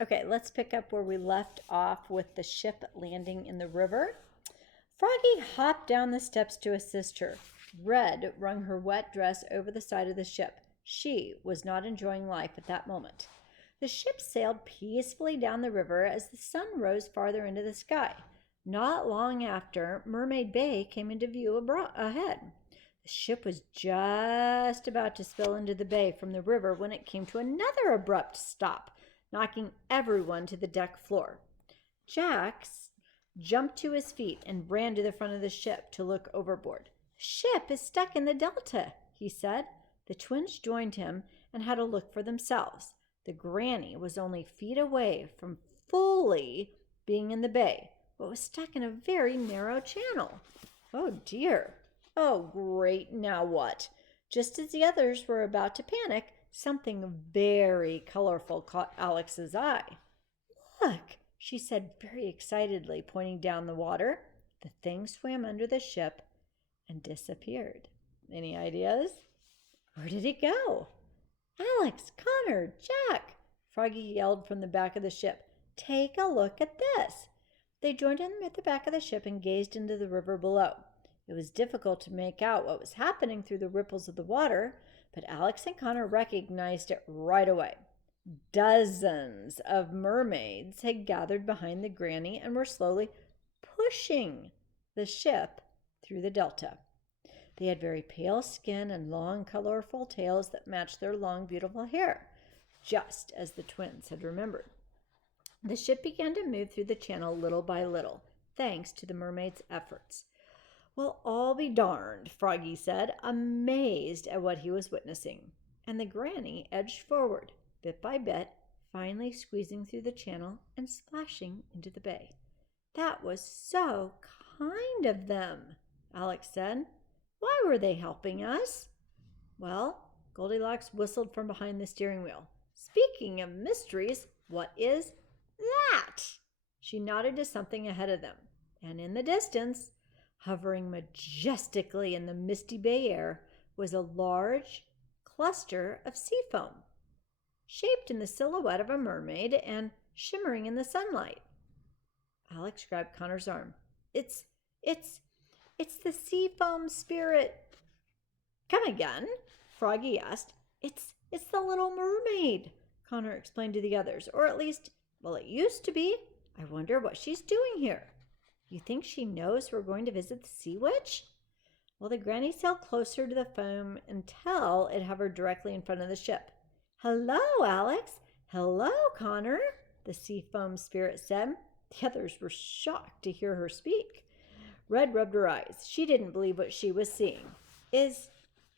Okay, let's pick up where we left off with the ship landing in the river. Froggy hopped down the steps to assist her. Red wrung her wet dress over the side of the ship. She was not enjoying life at that moment. The ship sailed peacefully down the river as the sun rose farther into the sky. Not long after, Mermaid Bay came into view ahead. The ship was just about to spill into the bay from the river when it came to another abrupt stop, knocking everyone to the deck floor. Jax jumped to his feet and ran to the front of the ship to look overboard. The ship is stuck in the delta, he said. The twins joined him and had a look for themselves. The granny was only feet away from fully being in the bay, but was stuck in a very narrow channel. Oh dear. Oh, great. Now what? Just as the others were about to panic, something very colorful caught Alex's eye. Look, she said very excitedly, pointing down the water. The thing swam under the ship and disappeared. Any ideas? Where did it go? Alex, Connor, Jack, Froggy yelled from the back of the ship. Take a look at this. They joined him at the back of the ship and gazed into the river below. It was difficult to make out what was happening through the ripples of the water, but Alex and Connor recognized it right away. Dozens of mermaids had gathered behind the granny and were slowly pushing the ship through the delta. They had very pale skin and long, colorful tails that matched their long, beautiful hair, just as the twins had remembered. The ship began to move through the channel little by little, thanks to the mermaids' efforts. Well, I'll be darned, Froggy said, amazed at what he was witnessing. And the granny edged forward, bit by bit, finally squeezing through the channel and splashing into the bay. That was so kind of them, Alex said. Why were they helping us? Well, Goldilocks whistled from behind the steering wheel. Speaking of mysteries, what is that? She nodded to something ahead of them, and in the distance, hovering majestically in the misty bay air, was a large cluster of sea foam, shaped in the silhouette of a mermaid and shimmering in the sunlight. Alex grabbed Connor's arm. It's the sea foam spirit. Come again? Froggy asked. It's the little mermaid, Connor explained to the others. Or at least, well, it used to be. I wonder what she's doing here. You think she knows we're going to visit the sea witch? Well, the granny sailed closer to the foam until it hovered directly in front of the ship. Hello, Alex. Hello, Connor, the sea foam spirit said. The others were shocked to hear her speak. Red rubbed her eyes. She didn't believe what she was seeing. Is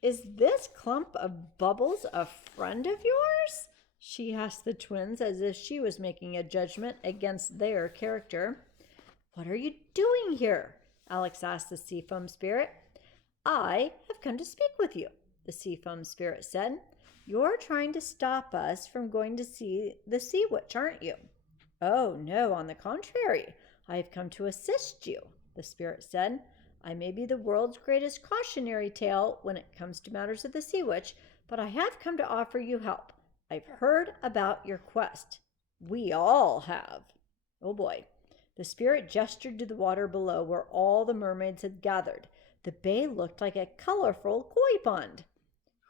this clump of bubbles a friend of yours? She asked the twins as if she was making a judgment against their character. What are you doing here? Alex asked the seafoam spirit. I have come to speak with you, the seafoam spirit said. You're trying to stop us from going to see the sea witch, aren't you? Oh, no, on the contrary. I have come to assist you, the spirit said. I may be the world's greatest cautionary tale when it comes to matters of the sea witch, but I have come to offer you help. I've heard about your quest. We all have. Oh boy. The spirit gestured to the water below where all the mermaids had gathered. The bay looked like a colorful koi pond.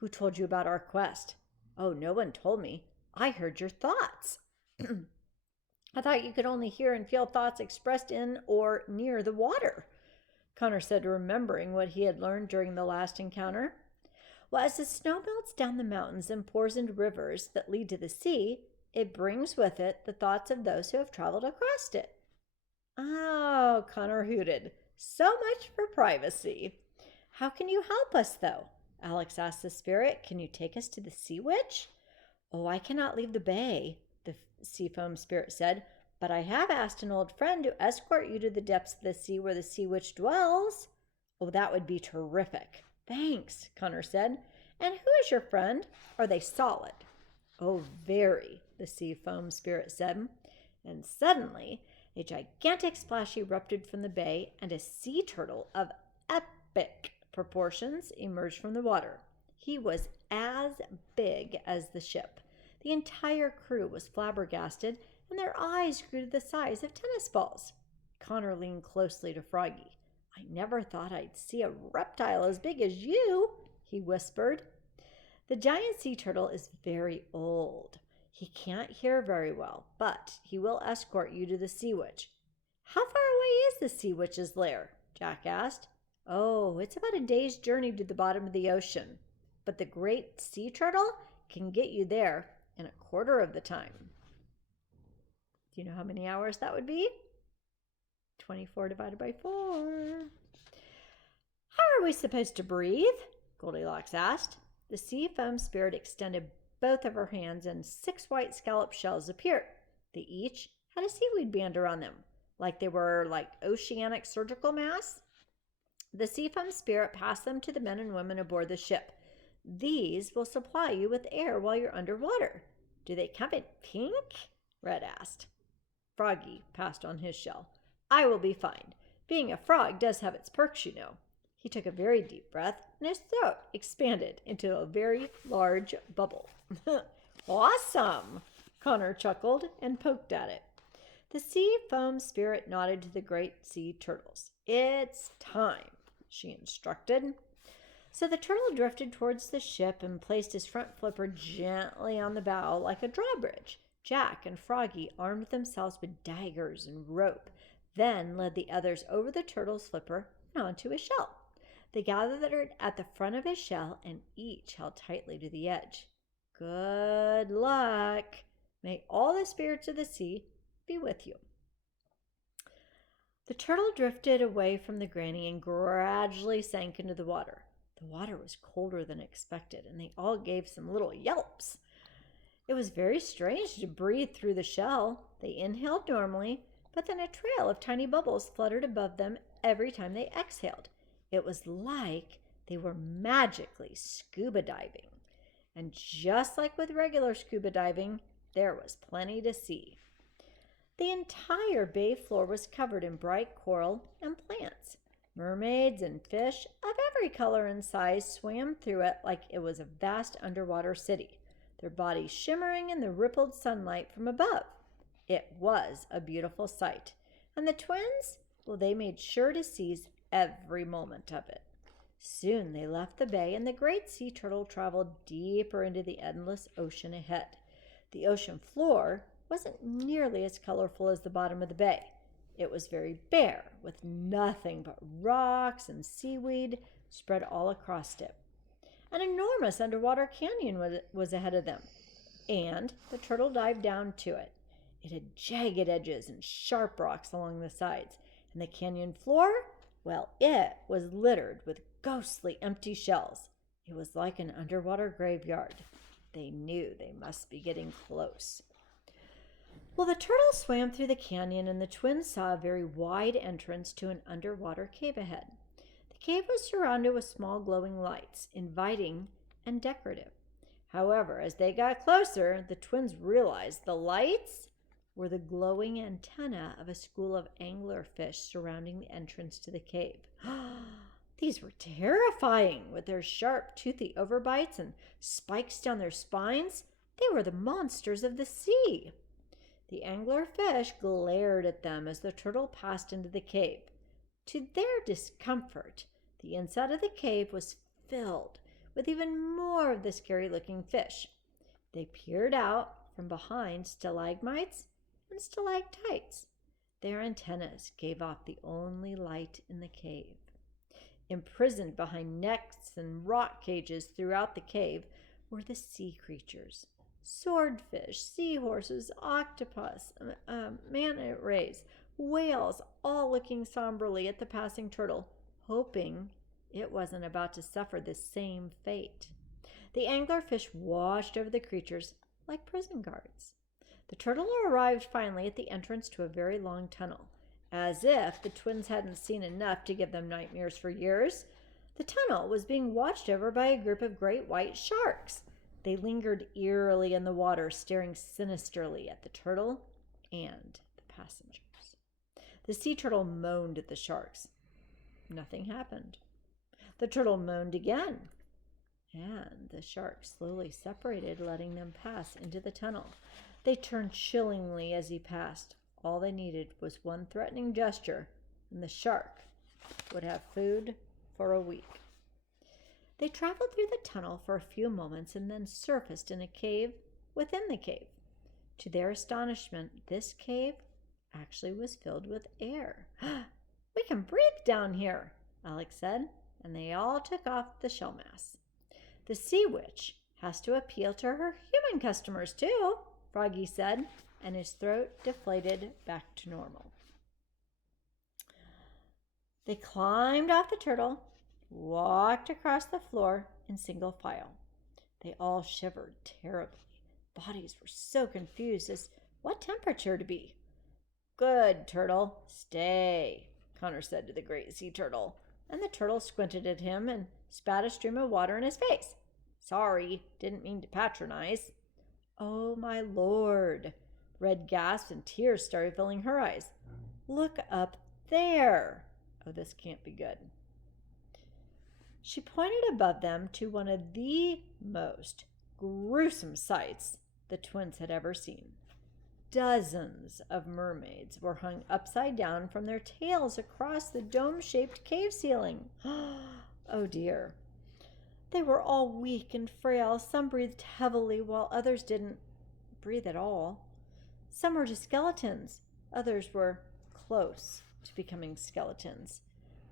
Who told you about our quest? Oh, no one told me. I heard your thoughts. I thought you could only hear and feel thoughts expressed in or near the water, Connor said, remembering what he had learned during the last encounter. Well, as the snow melts down the mountains and pours into rivers that lead to the sea, it brings with it the thoughts of those who have traveled across it. Oh, Connor hooted. So much for privacy. How can you help us, though? Alex asked the spirit. Can you take us to the sea witch? Oh, I cannot leave the bay, the seafoam spirit said, but I have asked an old friend to escort you to the depths of the sea where the sea witch dwells. Oh, that would be terrific. Thanks, Connor said. And who is your friend? Are they solid? Oh, very, the seafoam spirit said. And suddenly, a gigantic splash erupted from the bay, and a sea turtle of epic proportions emerged from the water. He was as big as the ship. The entire crew was flabbergasted and their eyes grew to the size of tennis balls. Connor leaned closely to Froggy. I never thought I'd see a reptile as big as you, he whispered. The giant sea turtle is very old. He can't hear very well, but he will escort you to the sea witch. How far away is the sea witch's lair? Jack asked. Oh, it's about a day's journey to the bottom of the ocean, but the great sea turtle can get you there in a quarter of the time. Do you know how many hours that would be? 24 divided by 4. How are we supposed to breathe? Goldilocks asked. The sea foam spirit extended both of her hands, and 6 white scallop shells appeared. They each had a seaweed band around them, like they were like oceanic surgical masks. The sea foam spirit passed them to the men and women aboard the ship. These will supply you with air while you're underwater. Do they come in pink? Red asked. Froggy passed on his shell. I will be fine. Being a frog does have its perks, you know. He took a very deep breath, and his throat expanded into a very large bubble. Awesome! Connor chuckled and poked at it. The sea foam spirit nodded to the great sea turtles. It's time, she instructed. So the turtle drifted towards the ship and placed his front flipper gently on the bow like a drawbridge. Jack and Froggy armed themselves with daggers and rope, then led the others over the turtle's flipper and onto his shell. They gathered at the front of his shell and each held tightly to the edge. Good luck. May all the spirits of the sea be with you. The turtle drifted away from the granny and gradually sank into the water. The water was colder than expected, and they all gave some little yelps. It was very strange to breathe through the shell. They inhaled normally, but then a trail of tiny bubbles fluttered above them every time they exhaled. It was like they were magically scuba diving. And just like with regular scuba diving, there was plenty to see. The entire bay floor was covered in bright coral and plants. Mermaids and fish of every color and size swam through it like it was a vast underwater city, their bodies shimmering in the rippled sunlight from above. It was a beautiful sight. And the twins, well, they made sure to seize every moment of it. Soon they left the bay, and the great sea turtle traveled deeper into the endless ocean ahead. The ocean floor wasn't nearly as colorful as the bottom of the bay. It was very bare, with nothing but rocks and seaweed spread all across it. An enormous underwater canyon was ahead of them, and the turtle dived down to it. It had jagged edges and sharp rocks along the sides, and the canyon floor, well, it was littered with ghostly empty shells. It was like an underwater graveyard. They knew they must be getting close. Well, the turtle swam through the canyon, and the twins saw a very wide entrance to an underwater cave ahead. The cave was surrounded with small glowing lights, inviting and decorative. However, as they got closer, the twins realized the lights were the glowing antennae of a school of anglerfish surrounding the entrance to the cave. These were terrifying, with their sharp, toothy overbites and spikes down their spines. They were the monsters of the sea. The anglerfish glared at them as the turtle passed into the cave. To their discomfort, the inside of the cave was filled with even more of the scary-looking fish. They peered out from behind stalagmites and stalactites. Their antennas gave off the only light in the cave. Imprisoned behind nets and rock cages throughout the cave were the sea creatures. Swordfish, seahorses, octopus, manta rays, whales, all looking somberly at the passing turtle, hoping it wasn't about to suffer the same fate. The anglerfish watched over the creatures like prison guards. The turtle arrived finally at the entrance to a very long tunnel. As if the twins hadn't seen enough to give them nightmares for years, the tunnel was being watched over by a group of great white sharks. They lingered eerily in the water, staring sinisterly at the turtle and the passengers. The sea turtle moaned at the sharks. Nothing happened. The turtle moaned again, and the sharks slowly separated, letting them pass into the tunnel. They turned chillingly as he passed. All they needed was one threatening gesture, and the shark would have food for a week. They traveled through the tunnel for a few moments and then surfaced in a cave within the cave. To their astonishment, this cave actually was filled with air. "We can breathe down here," Alex said, and they all took off the shell masks. "The sea witch has to appeal to her human customers too," Froggy said, and his throat deflated back to normal. They climbed off the turtle, walked across the floor in single file. They all shivered terribly. Bodies were so confused as what temperature to be. "Good, turtle, stay," Connor said to the great sea turtle, and the turtle squinted at him and spat a stream of water in his face. "Sorry, didn't mean to patronize." "Oh, my lord," Red gasped and tears started filling her eyes. "Look up there. Oh, this can't be good." She pointed above them to one of the most gruesome sights the twins had ever seen. Dozens of mermaids were hung upside down from their tails across the dome-shaped cave ceiling. Oh dear. They were all weak and frail. Some breathed heavily while others didn't breathe at all. Some were just skeletons. Others were close to becoming skeletons.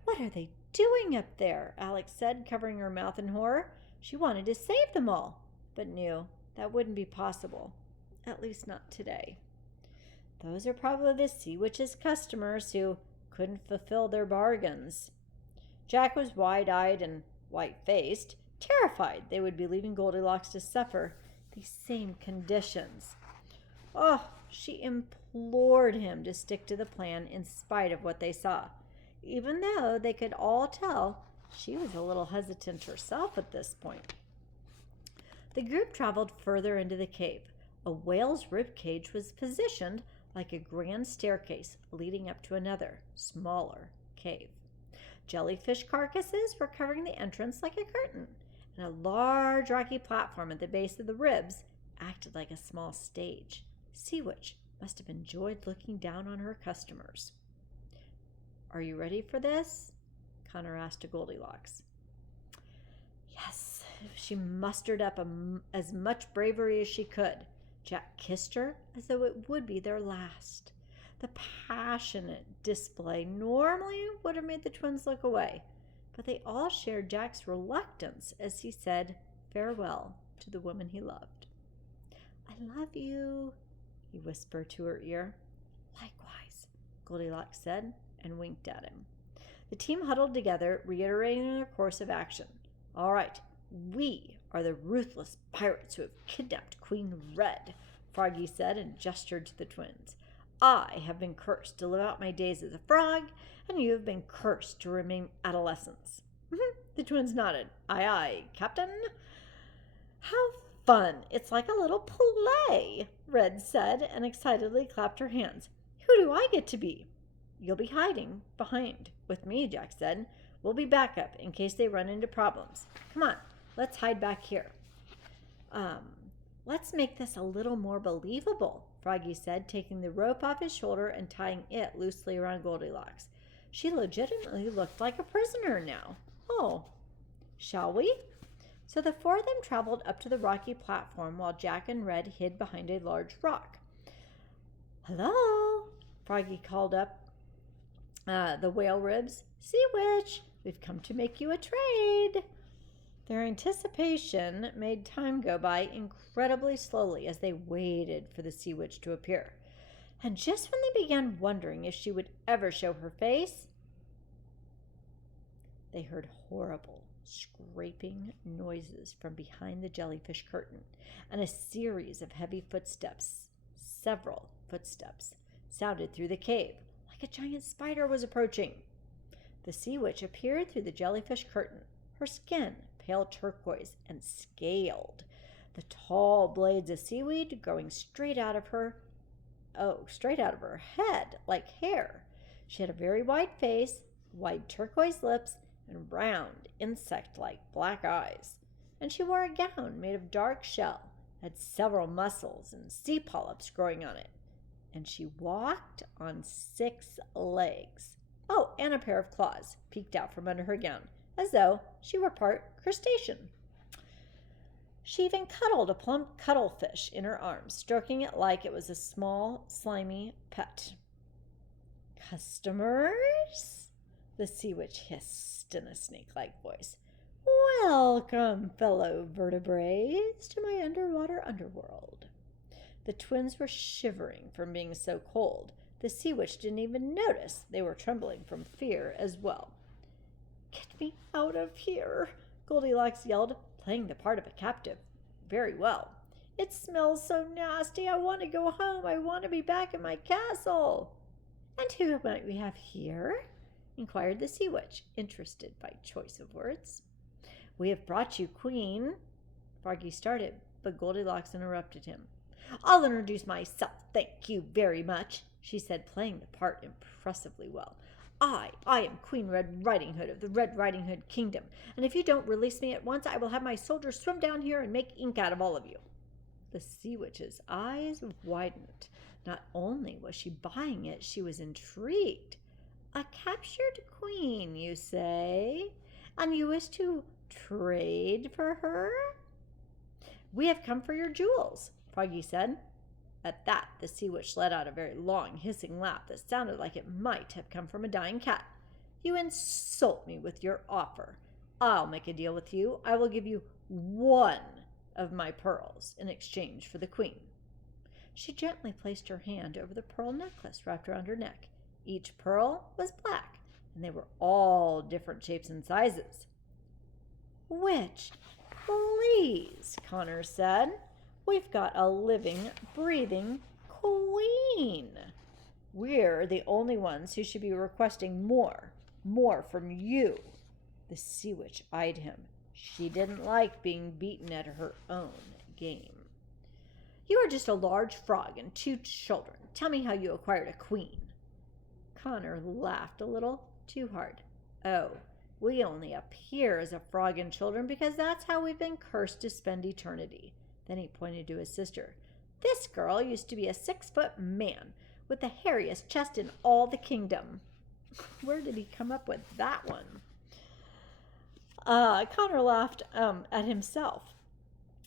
"What are they doing up there?" Alex said, covering her mouth in horror. She wanted to save them all, but knew that wouldn't be possible, at least not today. "Those are probably the sea witch's customers who couldn't fulfill their bargains." Jack was wide-eyed and white-faced, terrified they would be leaving Goldilocks to suffer these same conditions. Oh, she implored him to stick to the plan in spite of what they saw, even though they could all tell she was a little hesitant herself at this point. The group traveled further into the cave. A whale's rib cage was positioned like a grand staircase leading up to another, smaller cave. Jellyfish carcasses were covering the entrance like a curtain, and a large rocky platform at the base of the ribs acted like a small stage. Sea Witch must have enjoyed looking down on her customers. "Are you ready for this?" Connor asked to Goldilocks. Yes, she mustered up as much bravery as she could. Jack kissed her as though it would be their last. The passionate display normally would have made the twins look away, but they all shared Jack's reluctance as he said farewell to the woman he loved. "I love you," he whispered to her ear. "Likewise," Goldilocks said and winked at him. The team huddled together, reiterating their course of action. "All right, we are the ruthless pirates who have kidnapped Queen Red," Froggy said and gestured to the twins. "I have been cursed to live out my days as a frog, and you have been cursed to remain adolescents." The twins nodded. "Aye, aye, Captain." "How fun! It's like a little play," Red said, and excitedly clapped her hands. "Who do I get to be?" "You'll be hiding behind with me," Jack said. "We'll be backup in case they run into problems. Come on, let's hide back here." Let's make this a little more believable," Froggy said, taking the rope off his shoulder and tying it loosely around Goldilocks. She legitimately looked like a prisoner now. "Oh, shall we?" So the four of them traveled up to the rocky platform while Jack and Red hid behind a large rock. "Hello," Froggy called up the whale ribs. "Sea Witch, we've come to make you a trade." Their anticipation made time go by incredibly slowly as they waited for the Sea Witch to appear. And just when they began wondering if she would ever show her face, they heard horrible scraping noises from behind the jellyfish curtain, and a series of heavy footsteps, several footsteps, sounded through the cave, like a giant spider was approaching. The Sea Witch appeared through the jellyfish curtain, her skin pale turquoise and scaled, the tall blades of seaweed growing straight out of her head like hair. She had a very wide face, wide turquoise lips, and round insect-like black eyes, and she wore a gown made of dark shell had several mussels and sea polyps growing on it, and she walked on 6 legs. Oh, and a pair of claws peeked out from under her gown, as though she were part crustacean. She even cuddled a plump cuttlefish in her arms, stroking it like it was a small, slimy pet. "Customers?" the sea witch hissed in a snake-like voice. "Welcome, fellow vertebrates, to my underwater underworld." The twins were shivering from being so cold. The sea witch didn't even notice they were trembling from fear as well. "Get me out of here," Goldilocks yelled, playing the part of a captive very well. "It smells so nasty. I want to go home. I want to be back in my castle." "And who might we have here?" inquired the sea witch, interested by choice of words. "We have brought you Queen." Froggy started, but Goldilocks interrupted him. "I'll introduce myself, thank you very much," she said, playing the part impressively well. I am Queen Red Riding Hood of the Red Riding Hood Kingdom, and if you don't release me at once, I will have my soldiers swim down here and make ink out of all of you." The sea witch's eyes widened. Not only was she buying it, she was intrigued. "A captured queen, you say? And you wish to trade for her?" "We have come for your jewels," Froggy said. At that, the sea witch let out a very long, hissing laugh that sounded like it might have come from a dying cat. "You insult me with your offer. I'll make a deal with you. I will give you 1 of my pearls in exchange for the queen." She gently placed her hand over the pearl necklace wrapped around her neck. Each pearl was black, and they were all different shapes and sizes. "Which, please," Connor said. "We've got a living, breathing queen. We're the only ones who should be requesting more from you." The sea witch eyed him. She didn't like being beaten at her own game. "You are just a large frog and 2 children. Tell me how you acquired a queen." Connor laughed a little too hard. "Oh, we only appear as a frog and children because that's how we've been cursed to spend eternity." Then he pointed to his sister. "This girl used to be a 6-foot man with the hairiest chest in all the kingdom." Where did he come up with that one? Connor laughed at himself.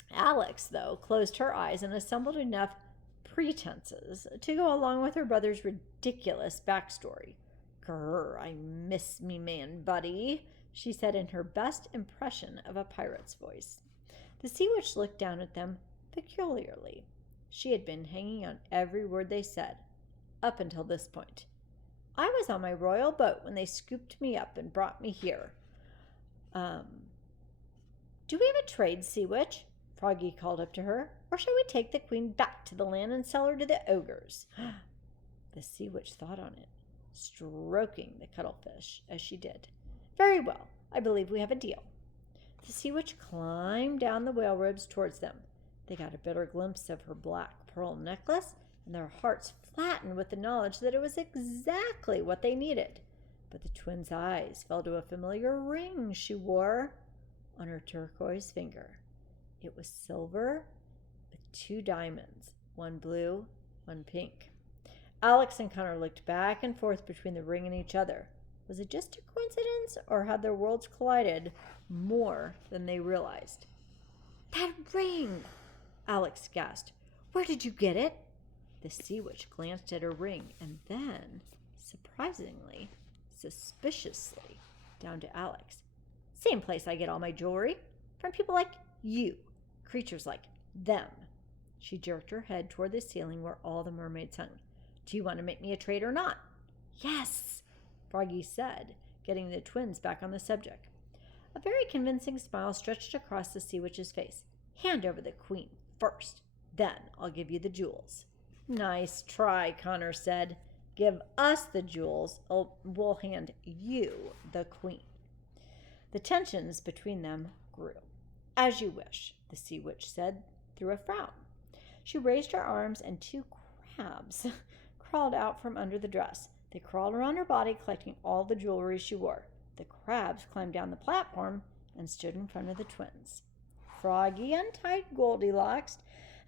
Alex, though, closed her eyes and assembled enough pretenses to go along with her brother's ridiculous backstory. "Grr, I miss me man, buddy," she said in her best impression of a pirate's voice. The sea witch looked down at them peculiarly. She had been hanging on every word they said, up until this point. "I was on my royal boat when they scooped me up and brought me here. Do we have a trade, sea witch?" Froggy called up to her. "Or shall we take the queen back to the land and sell her to the ogres?" The sea witch thought on it, stroking the cuttlefish as she did. "Very well, I believe we have a deal." The sea witch climbed down the whale ribs towards them. They got a better glimpse of her black pearl necklace, and their hearts flattened with the knowledge that it was exactly what they needed. But the twins' eyes fell to a familiar ring she wore on her turquoise finger. It was silver with 2 diamonds, one blue, one pink. Alex and Connor looked back and forth between the ring and each other. Was it just a coincidence, or had their worlds collided more than they realized? "That ring!" Alex gasped. "Where did you get it?" The sea witch glanced at her ring and then, surprisingly, suspiciously, down to Alex. "Same place I get all my jewelry. From people like you. Creatures like them." She jerked her head toward the ceiling where all the mermaids hung. "Do you want to make me a trade or not?" "Yes," Froggy said, getting the twins back on the subject. A very convincing smile stretched across the sea witch's face. "Hand over the queen first, then I'll give you the jewels." "Nice try," Connor said. "Give us the jewels, we'll hand you the queen." The tensions between them grew. "As you wish," the sea witch said through a frown. She raised her arms and 2 crabs crawled out from under the dress. They crawled around her body, collecting all the jewelry she wore. The crabs climbed down the platform and stood in front of the twins. Froggy untied Goldilocks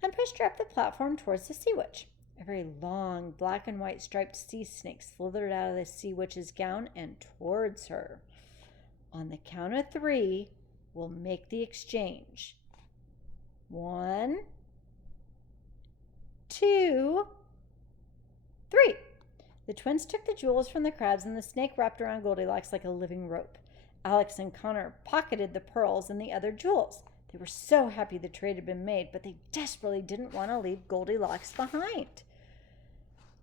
and pushed her up the platform towards the sea witch. A very long, black and white striped sea snake slithered out of the sea witch's gown and towards her. On the count of 3, we'll make the exchange. 1, 2, 3. The twins took the jewels from the crabs, and the snake wrapped around Goldilocks like a living rope. Alex and Connor pocketed the pearls and the other jewels. They were so happy the trade had been made, but they desperately didn't want to leave Goldilocks behind.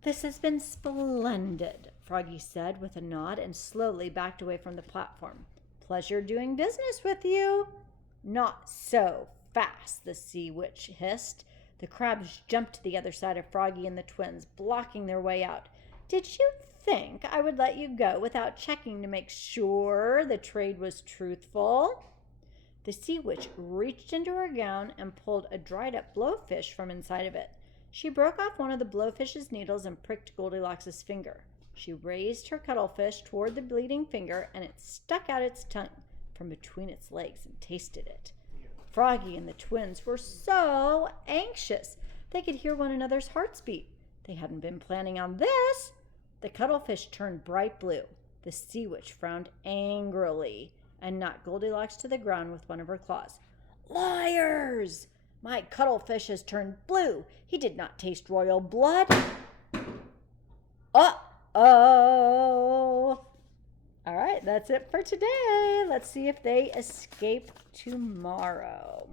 "This has been splendid," Froggy said with a nod and slowly backed away from the platform. "Pleasure doing business with you." "Not so fast," the sea witch hissed. The crabs jumped to the other side of Froggy and the twins, blocking their way out. "Did you think I would let you go without checking to make sure the trade was truthful?" The sea witch reached into her gown and pulled a dried up blowfish from inside of it. She broke off one of the blowfish's needles and pricked Goldilocks' finger. She raised her cuttlefish toward the bleeding finger, and it stuck out its tongue from between its legs and tasted it. Froggy and the twins were so anxious they could hear one another's hearts beat. They hadn't been planning on this. The cuttlefish turned bright blue. The sea witch frowned angrily and knocked Goldilocks to the ground with one of her claws. "Liars! My cuttlefish has turned blue. He did not taste royal blood." Uh-oh. All right, that's it for today. Let's see if they escape tomorrow.